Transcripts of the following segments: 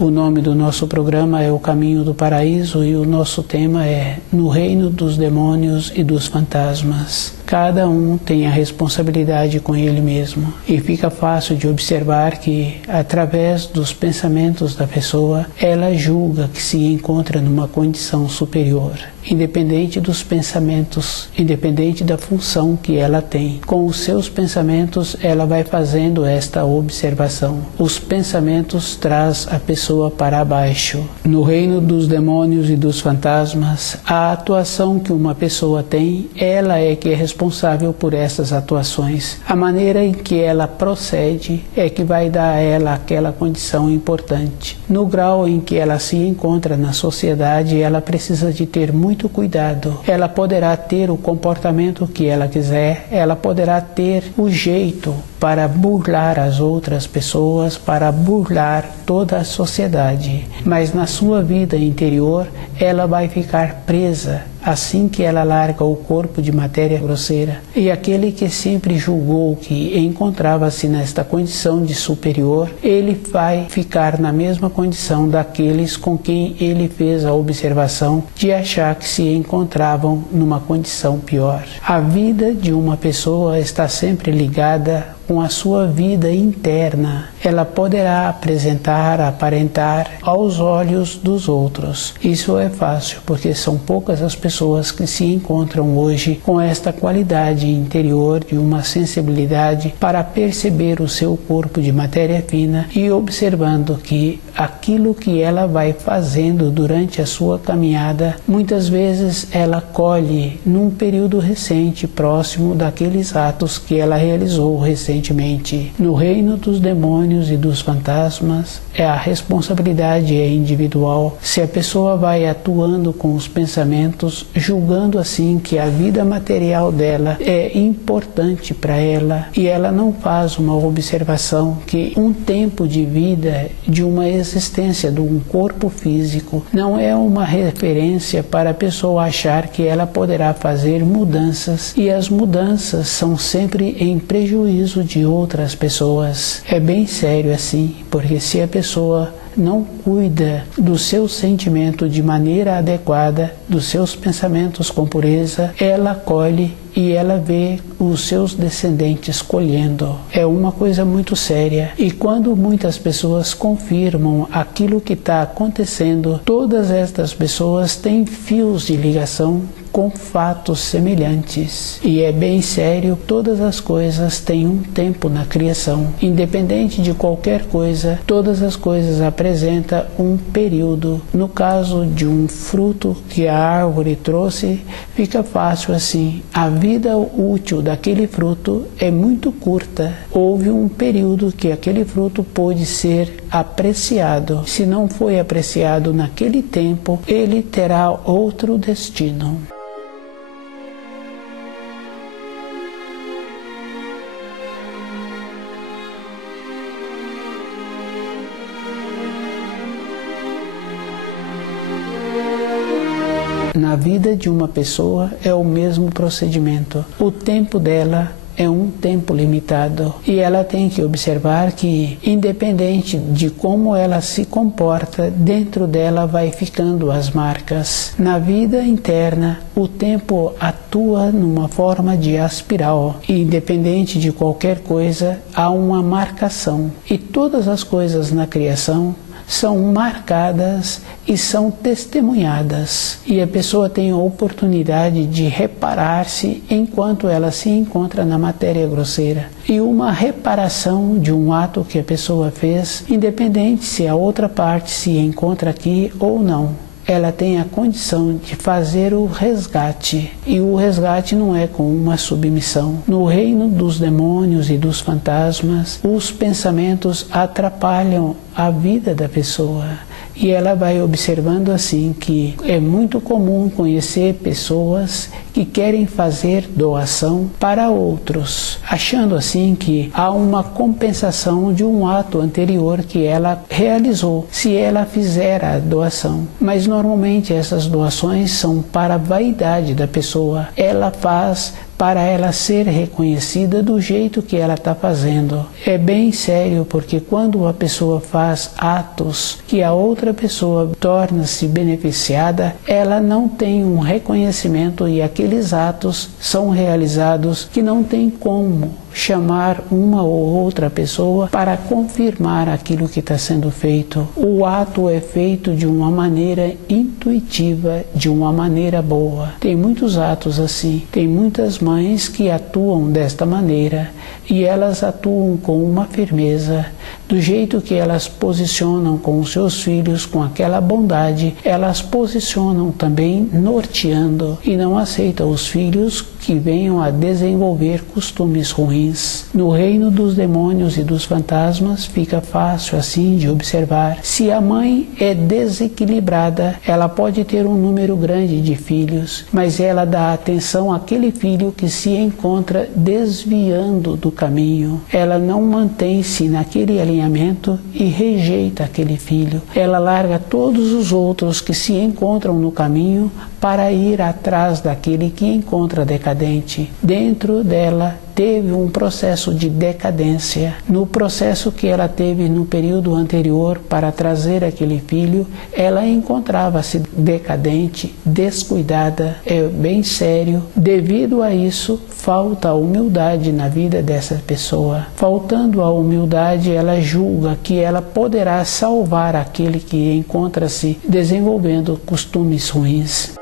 O nome do nosso programa é O Caminho do Paraíso e o nosso tema é No Reino dos Demônios e dos Fantasmas. Cada um tem a responsabilidade com ele mesmo e fica fácil de observar que, através dos pensamentos da pessoa, ela julga que se encontra numa condição superior. Independente dos pensamentos, independente da função que ela tem. Com os seus pensamentos, ela vai fazendo esta observação. Os pensamentos traz a pessoa para baixo. No reino dos demônios e dos fantasmas, a atuação que uma pessoa tem, ela é que é responsável por essas atuações. A maneira em que ela procede é que vai dar a ela aquela condição importante. No grau em que ela se encontra na sociedade, ela precisa de ter muito cuidado. Ela poderá ter o comportamento que ela quiser, ela poderá ter o jeito para burlar as outras pessoas, para burlar toda a sociedade. Mas na sua vida interior, ela vai ficar presa assim que ela larga o corpo de matéria grosseira. E aquele que sempre julgou que encontrava-se nesta condição de superior, ele vai ficar na mesma condição daqueles com quem ele fez a observação de achar que se encontravam numa condição pior. A vida de uma pessoa está sempre ligada com a sua vida interna. Ela poderá aparentar aos olhos dos outros. Isso é fácil, porque são poucas as pessoas que se encontram hoje com esta qualidade interior de uma sensibilidade para perceber o seu corpo de matéria fina e observando que aquilo que ela vai fazendo durante a sua caminhada, muitas vezes ela colhe num período recente, próximo daqueles atos que ela realizou recentemente. No reino dos demônios e dos fantasmas, a responsabilidade é individual. Se a pessoa vai atuando com os pensamentos, julgando assim que a vida material dela é importante para ela, e ela não faz uma observação que um tempo de vida, de uma existência de um corpo físico, não é uma referência para a pessoa achar que ela poderá fazer mudanças, e as mudanças são sempre em prejuízo de outras pessoas. É bem sério assim, porque se a pessoa não cuida do seu sentimento de maneira adequada, dos seus pensamentos com pureza, ela colhe e ela vê os seus descendentes colhendo. É uma coisa muito séria. E quando muitas pessoas confirmam aquilo que está acontecendo, todas estas pessoas têm fios de ligação com fatos semelhantes. E é bem sério, todas as coisas têm um tempo na criação. Independente de qualquer coisa, todas as coisas apresentam um período. No caso de um fruto que a árvore trouxe, fica fácil assim. A vida útil daquele fruto é muito curta. Houve um período que aquele fruto pôde ser apreciado. Se não foi apreciado naquele tempo, ele terá outro destino. Na vida de uma pessoa é o mesmo procedimento. O tempo dela é um tempo limitado e ela tem que observar que, independente de como ela se comporta, dentro dela vai ficando as marcas. Na vida interna, o tempo atua numa forma de espiral e, independente de qualquer coisa, há uma marcação. E todas as coisas na criação são marcadas e são testemunhadas. E a pessoa tem a oportunidade de reparar-se enquanto ela se encontra na matéria grosseira. E uma reparação de um ato que a pessoa fez, independente se a outra parte se encontra aqui ou não, ela tem a condição de fazer o resgate. E o resgate não é com uma submissão. No reino dos demônios e dos fantasmas, os pensamentos atrapalham a vida da pessoa. E ela vai observando assim que é muito comum conhecer pessoas que querem fazer doação para outros, achando assim que há uma compensação de um ato anterior que ela realizou, se ela fizer a doação. Mas normalmente essas doações são para a vaidade da pessoa. Ela faz para ela ser reconhecida do jeito que ela está fazendo. É bem sério, porque quando a pessoa faz atos que a outra pessoa torna-se beneficiada, ela não tem um reconhecimento e aqueles atos são realizados que não tem como chamar uma ou outra pessoa para confirmar aquilo que está sendo feito. O ato é feito de uma maneira intuitiva, de uma maneira boa. Tem muitos atos assim, tem muitas mães que atuam desta maneira e elas atuam com uma firmeza, do jeito que elas posicionam com os seus filhos, com aquela bondade, elas posicionam também norteando e não aceitam os filhos que venham a desenvolver costumes ruins. No reino dos demônios e dos fantasmas fica fácil assim de observar. Se a mãe é desequilibrada, ela pode ter um número grande de filhos, mas ela dá atenção àquele filho que se encontra desviando do caminho. Ela não mantém-se naquele alinhamento e rejeita aquele filho. Ela larga todos os outros que se encontram no caminho para ir atrás daquele que encontra decadente. Dentro dela teve um processo de decadência. No processo que ela teve no período anterior para trazer aquele filho, ela encontrava-se decadente, descuidada, é bem sério. Devido a isso, falta humildade na vida dessa pessoa. Faltando a humildade, ela julga que ela poderá salvar aquele que encontra-se desenvolvendo costumes ruins.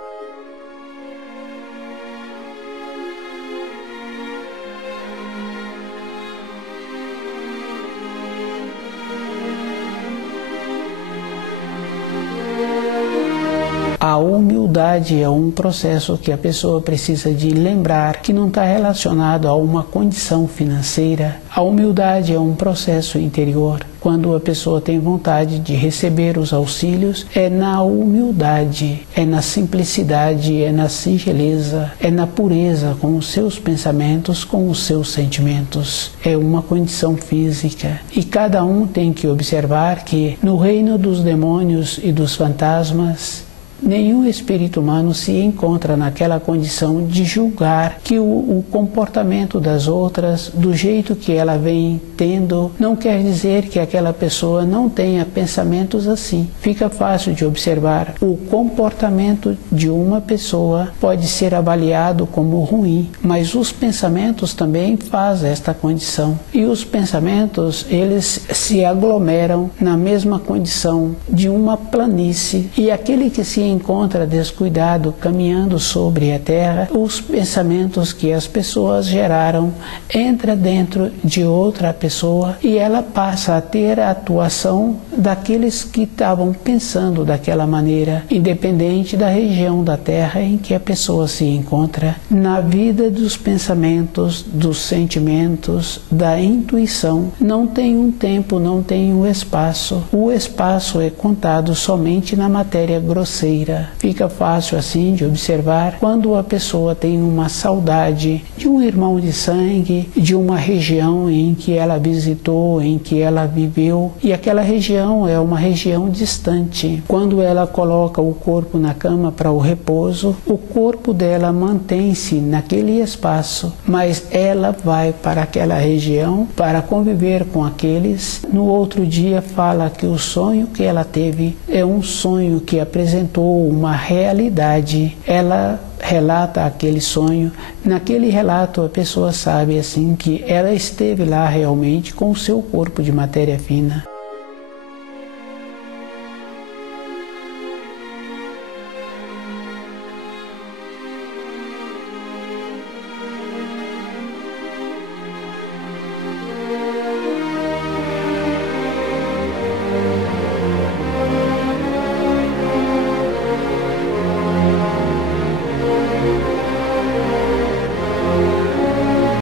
A humildade é um processo que a pessoa precisa de lembrar que não está relacionado a uma condição financeira. A humildade é um processo interior. Quando a pessoa tem vontade de receber os auxílios, é na humildade, é na simplicidade, é na singeleza, é na pureza com os seus pensamentos, com os seus sentimentos. É uma condição física. E cada um tem que observar que no reino dos demônios e dos fantasmas, nenhum espírito humano se encontra naquela condição de julgar que o comportamento das outras, do jeito que ela vem tendo, não quer dizer que aquela pessoa não tenha pensamentos assim. Fica fácil de observar. O comportamento de uma pessoa pode ser avaliado como ruim, mas os pensamentos também fazem esta condição. E os pensamentos, eles se aglomeram na mesma condição de uma planície. E aquele que se encontra descuidado, caminhando sobre a terra, os pensamentos que as pessoas geraram entra dentro de outra pessoa e ela passa a ter a atuação daqueles que estavam pensando daquela maneira, independente da região da terra em que a pessoa se encontra. Na vida dos pensamentos, dos sentimentos, da intuição, não tem um tempo, não tem um espaço. O espaço é contado somente na matéria grosseira. Fica fácil assim de observar quando a pessoa tem uma saudade de um irmão de sangue, de uma região em que ela visitou, em que ela viveu, e aquela região é uma região distante. Quando ela coloca o corpo na cama para o repouso, o corpo dela mantém-se naquele espaço, mas ela vai para aquela região para conviver com aqueles. No outro dia fala que o sonho que ela teve é um sonho que apresentou uma realidade. Ela relata aquele sonho. Naquele relato a pessoa sabe assim que ela esteve lá realmente com o seu corpo de matéria fina.